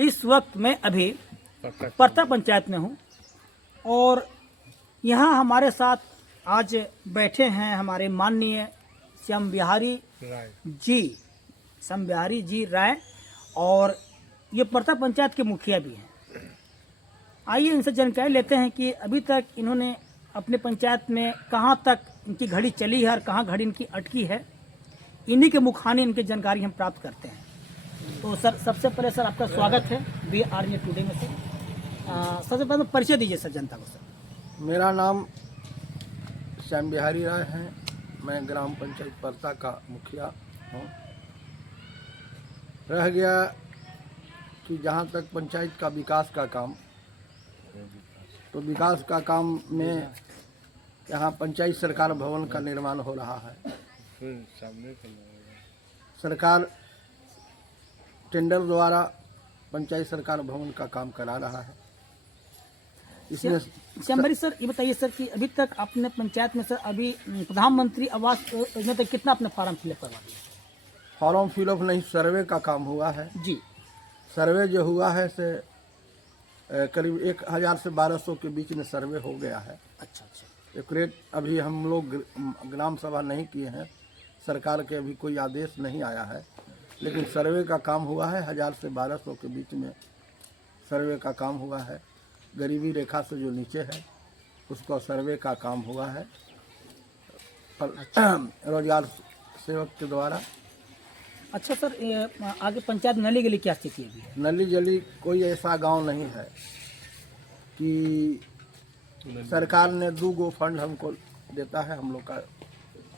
इस वक्त मैं अभी परता पंचायत में हूँ और यहाँ हमारे साथ आज बैठे हैं हमारे माननीय श्याम बिहारी जी राय और ये परता पंचायत के मुखिया भी हैं। आइए इनसे जानकारी लेते हैं कि अभी तक इन्होंने अपने पंचायत में कहाँ तक इनकी घड़ी चली है और कहाँ घड़ी इनकी अटकी है। इन्हीं के मुखानी इनकी जानकारी हम प्राप्त करते हैं। तो सर, सबसे पहले सर आपका स्वागत है BRNA टुडे में। सर सबसे पहले परिचय दीजिए सर जनता को। सर मेरा नाम श्याम बिहारी राय है। मैं ग्राम पंचायत परता का मुखिया हूँ। रह गया कि जहाँ तक पंचायत का विकास का काम, तो विकास का काम में यहाँ पंचायत सरकार भवन का निर्माण हो रहा है। सरकार टेंडर द्वारा पंचायत सरकार भवन का काम करा रहा है। इसमें श्यामबारी सर ये बताइए सर कि अभी तक आपने पंचायत में सर अभी प्रधानमंत्री आवास योजना तक कितना आपने फॉर्म फिलअप करवा दिया? फॉर्म फिलअप नहीं, सर्वे का काम हुआ है जी। सर्वे जो हुआ है से करीब 1000 से 1200 के बीच में सर्वे हो गया है। अच्छा। एक्यूरेट अभी हम लोग ग्राम सभा नहीं किए हैं, सरकार के अभी कोई आदेश नहीं आया है, लेकिन सर्वे का काम हुआ है। 1000 से 1200 के बीच में सर्वे का काम हुआ है। गरीबी रेखा से जो नीचे है उसका सर्वे का काम हुआ है रोजगार सेवक के द्वारा। अच्छा सर, आगे पंचायत नली गली क्या स्थिति है? नली जली कोई ऐसा गांव नहीं है कि सरकार ने 2 गो फंड हमको देता है। हम लोग का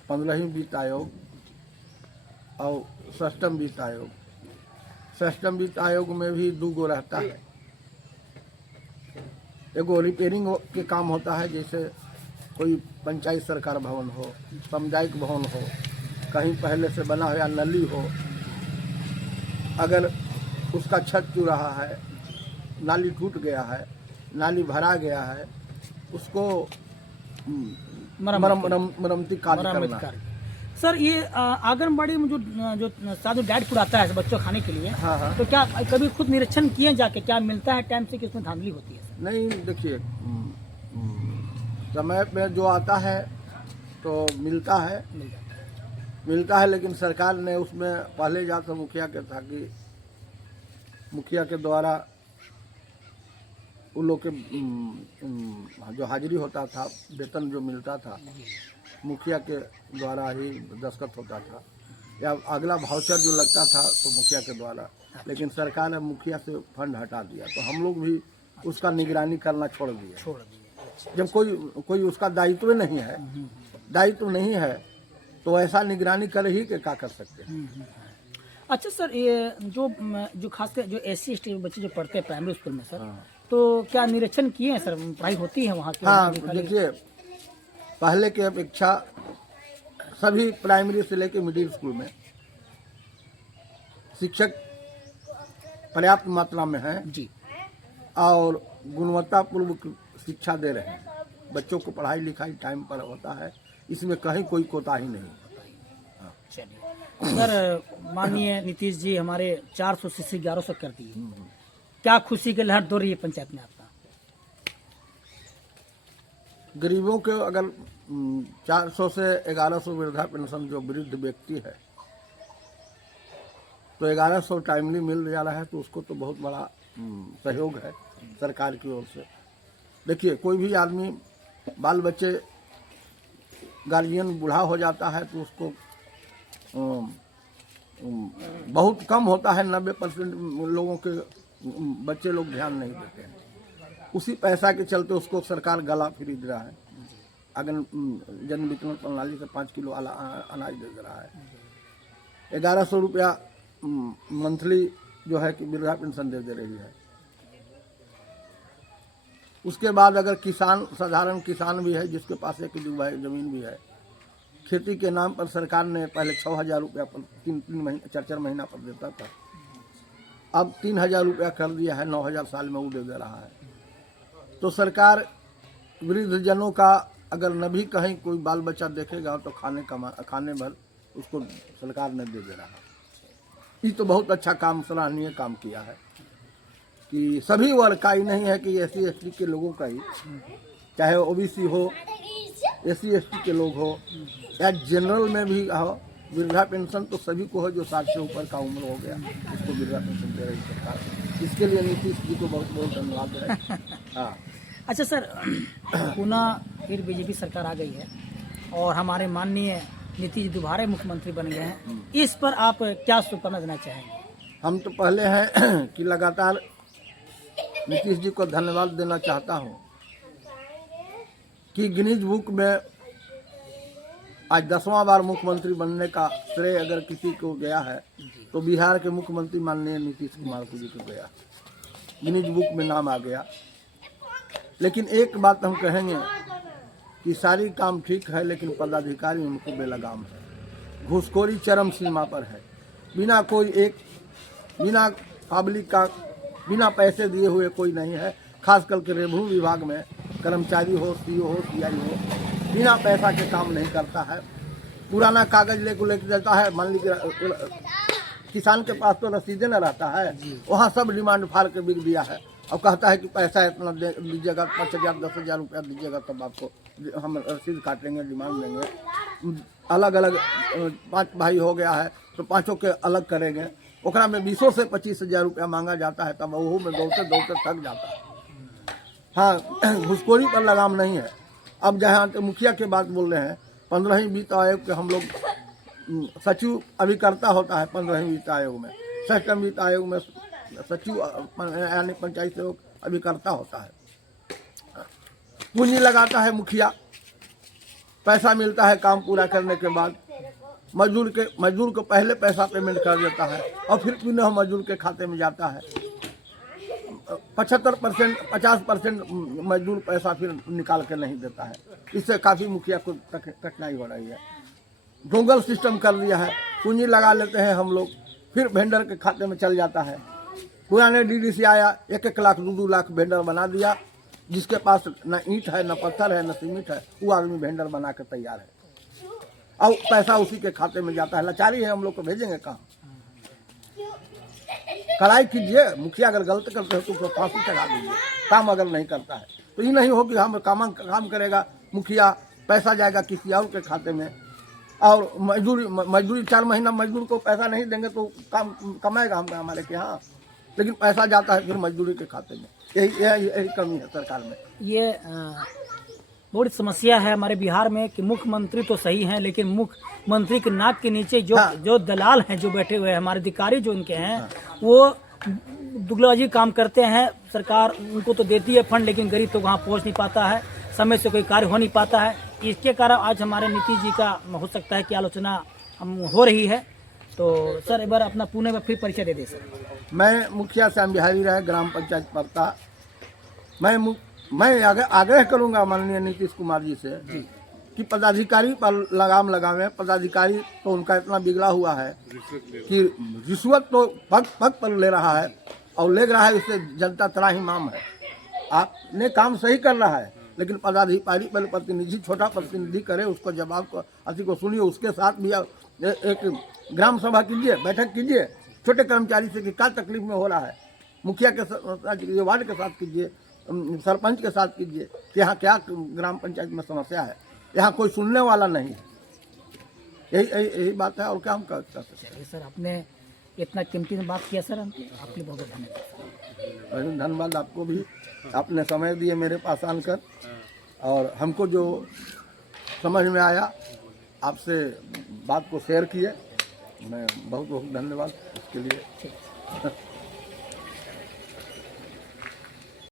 15वीं वित्त आयोग और 6ठम वित्त आयोग। 6ठम वित्त आयोग में भी 2 गो रहता है। एगो रिपेयरिंग के काम होता है, जैसे कोई पंचायत सरकार भवन हो, सामुदायिक भवन हो, कहीं पहले से बना हुआ नली हो, अगर उसका छत चू रहा है, नाली टूट गया है, नाली भरा गया है, उसको मरम्मती कार्य करना है। सर ये आंगनबाड़ी में जो साधु डाइट फूड आता है बच्चों खाने के लिए, हाँ। तो क्या कभी खुद निरीक्षण किए जाके क्या मिलता है टाइम से कि उसमें धांधली होती है? नहीं, देखिए समय पे जो आता है तो मिलता है, लेकिन सरकार ने उसमें पहले जाकर मुखिया के था कि मुखिया के द्वारा उन लोग के जो हाजिरी होता था, वेतन जो मिलता था, मुखिया के द्वारा ही दस्तखत होता था, या अगला भाउचर जो लगता था तो मुखिया के द्वारा। लेकिन सरकार ने मुखिया से फंड हटा दिया, तो हम लोग भी उसका निगरानी करना छोड़ दिए। जब कोई उसका दायित्व नहीं है तो ऐसा निगरानी कर ही के क्या कर सकते हैं। अच्छा सर, ये जो खासकर जो SC ST बच्चे जो पढ़ते हैं प्राइमरी स्कूल में सर, तो क्या निरीक्षण किए हैं सर? पढ़ाई होती है वहाँ की? हाँ, देखिए पहले के अपेक्षा सभी प्राइमरी से लेकर मिडिल स्कूल में शिक्षक पर्याप्त मात्रा में है जी और गुणवत्तापूर्वक शिक्षा दे रहे हैं। बच्चों को पढ़ाई लिखाई टाइम पर होता है, इसमें कहीं कोई कोताही नहीं। चलिए सर, माननीय नीतीश जी हमारे 400 से 1100 कर दिए, क्या खुशी की लहर दौड़ रही है पंचायत में आपका? गरीबों के अगर 400 से 1100 वृद्धा पेंशन जो वृद्ध व्यक्ति है तो 1100 टाइमली मिल जा रहा है, तो उसको तो बहुत बड़ा सहयोग है सरकार की ओर से। देखिए कोई भी आदमी बाल बच्चे गार्जियन बूढ़ा हो जाता है तो उसको बहुत कम होता है, 90% लोगों के बच्चे लोग ध्यान नहीं देते हैं। उसी पैसा के चलते उसको सरकार गला खरीद रहा है। अगर जन वितरण प्रणाली से 5 किलो अनाज दे रहा है। 1100 रुपया मंथली जो है कि वृद्धा पेंशन दे रही है। उसके बाद अगर किसान, साधारण किसान भी है जिसके पास 1 बीघा जमीन भी है, खेती के नाम पर सरकार ने पहले 6000 रुपया पर 3 महीना 4 महीना पर देता था, अब 3000 रुपया कर दिया है। 9000 साल में वो दे रहा है। तो सरकार वृद्ध जनों का अगर न भी कहीं कोई बाल बच्चा देखेगा तो खाने भर उसको सरकार ने दे रहा है। ये तो बहुत अच्छा काम, सराहनीय काम किया है। कि सभी वर्ग का ही नहीं है कि SC ST के लोगों का ही, चाहे OBC हो, SC ST के लोग हो या जनरल में भी हो, वृद्धा पेंशन तो सभी को है जो 60 से ऊपर का उम्र हो गया, उसको वृद्धा पेंशन दे रही सरकार। इसके लिए नीतीश जी को बहुत बहुत धन्यवाद है। हाँ। अच्छा सर, पुनः फिर बीजेपी सरकार आ गई है और हमारे माननीय नीतीश दोबारा मुख्यमंत्री बन गए हैं, इस पर आप क्या शुभकामना देना चाहेंगे? हम तो पहले हैं कि लगातार नीतीश जी को धन्यवाद देना चाहता हूँ कि गिनीज बुक में आज 10वां बार मुख्यमंत्री बनने का श्रेय अगर किसी को गया है तो बिहार के मुख्यमंत्री माननीय नीतीश कुमार जी को गया, गिनीज बुक में नाम आ गया। लेकिन एक बात हम कहेंगे कि सारी काम ठीक है, लेकिन पदाधिकारी उनको बेलगाम है, घूसखोरी चरम सीमा पर है, बिना पब्लिक का बिना पैसे दिए हुए कोई नहीं है। खास करके रेवन्यू विभाग में कर्मचारी हो, CO हो, CI हो, बिना पैसा के काम नहीं करता है। पुराना कागज लेके जाता है, मान लीजिए किसान के पास तो रसीदें न रहता है, वहाँ सब डिमांड फाड़ के बिक दिया है और कहता है कि पैसा इतना दीजिएगा, 5,000 10,000 रुपया दीजिएगा तब आपको हम रसीद काटेंगे, डिमांड देंगे। अलग अलग 5 भाई हो गया है तो 5 के अलग करेंगे, ओकरा में 20 से 25,000 रुपया मांगा जाता है, तब वो में दौड़ते दौड़ते थक जाता है। हाँ, घुसखोरी पर लगाम नहीं है। अब जहाँ तो मुखिया के बात बोल रहे हैं, 15वीं वित्त आयोग के हम लोग सचिव अभिकर्ता होता है 15वीं वित्त आयोग में, 6वें वित्त आयोग में सचिव यानी पंचायत सेवक अभिकर्ता होता है। पूंजी लगाता है मुखिया, पैसा मिलता है काम पूरा करने के बाद, मजदूर को पहले पैसा पेमेंट कर देता है और फिर पुनः मजदूर के खाते में जाता है। 75% 50% मजदूर पैसा फिर निकाल के नहीं देता है। इससे काफ़ी मुखिया को कठिनाई हो रही है। डोंगल सिस्टम कर दिया है, पूंजी लगा लेते हैं हम लोग, फिर वेंडर के खाते में चल जाता है। पुराने DDC आया, 1-1 लाख 2-2 लाख वेंडर बना दिया, जिसके पास न ईंट है, न पत्थर है, न सीमेंट है, वो आदमी वेंडर बना के तैयार है और पैसा उसी के खाते में जाता है। लाचारी है, हम लोग को भेजेंगे कहाँ? कड़ाई कीजिए, मुखिया अगर गलत करते हो तो उसको फांसी चढ़ा दीजिए, काम अगर नहीं करता है तो ये नहीं हो कि हम काम करेगा मुखिया, पैसा जाएगा किसी और के खाते में और मजदूरी 4 महीना मजदूर को पैसा नहीं देंगे तो काम कमाएगा हम हमारे के यहाँ, लेकिन पैसा जाता है फिर मजदूरी के खाते में। यही कमी है सरकार में। ये बड़ी समस्या है हमारे बिहार में कि मुख्यमंत्री तो सही हैं, लेकिन मुख्यमंत्री के नाक के नीचे जो दलाल हैं, जो बैठे हुए हैं, हमारे अधिकारी जो उनके हैं, वो दुगलाजी काम करते हैं। सरकार उनको तो देती है फंड, लेकिन गरीब तो वहाँ पहुँच नहीं पाता है, समय से कोई कार्य हो नहीं पाता है। इसके कारण आज हमारे नीतीश जी का हो सकता है कि आलोचना हो रही है। तो सर एक बार अपना पुणे में फिर परिचय दे दें सर। मैं मुखिया श्याम बिहारी राय, ग्राम पंचायत परता। मैं आग्रह करूंगा माननीय नीतीश कुमार जी से कि पदाधिकारी पर लगाम लगावें। पदाधिकारी तो उनका इतना बिगड़ा हुआ है कि रिश्वत तो पग पर ले रहा है और ले रहा है, उससे जनता त्राहिमाम है। आपने काम सही कर रहा है, लेकिन पदाधिकारी पहले प्रतिनिधि, छोटा प्रतिनिधि करे, उसको जवाब को अति को सुनिए, उसके साथ भी एक ग्राम सभा कीजिए, बैठक कीजिए छोटे कर्मचारी से कि क्या तकलीफ में हो रहा है, मुखिया के साथ कीजिए, वार्ड के साथ कीजिए, सरपंच के साथ कीजिए कि यहाँ क्या ग्राम पंचायत में समस्या है। यहाँ कोई सुनने वाला नहीं है। यही बात है, और क्या हम कर सकते हैं। सर आपने इतना कीमती बात किया सर, आपके लिए बहुत धन्यवाद। धन्यवाद आपको भी, आपने समय दिए मेरे पास आकर और हमको जो समझ में आया आपसे बात को शेयर किए। मैं बहुत बहुत धन्यवाद इसके लिए।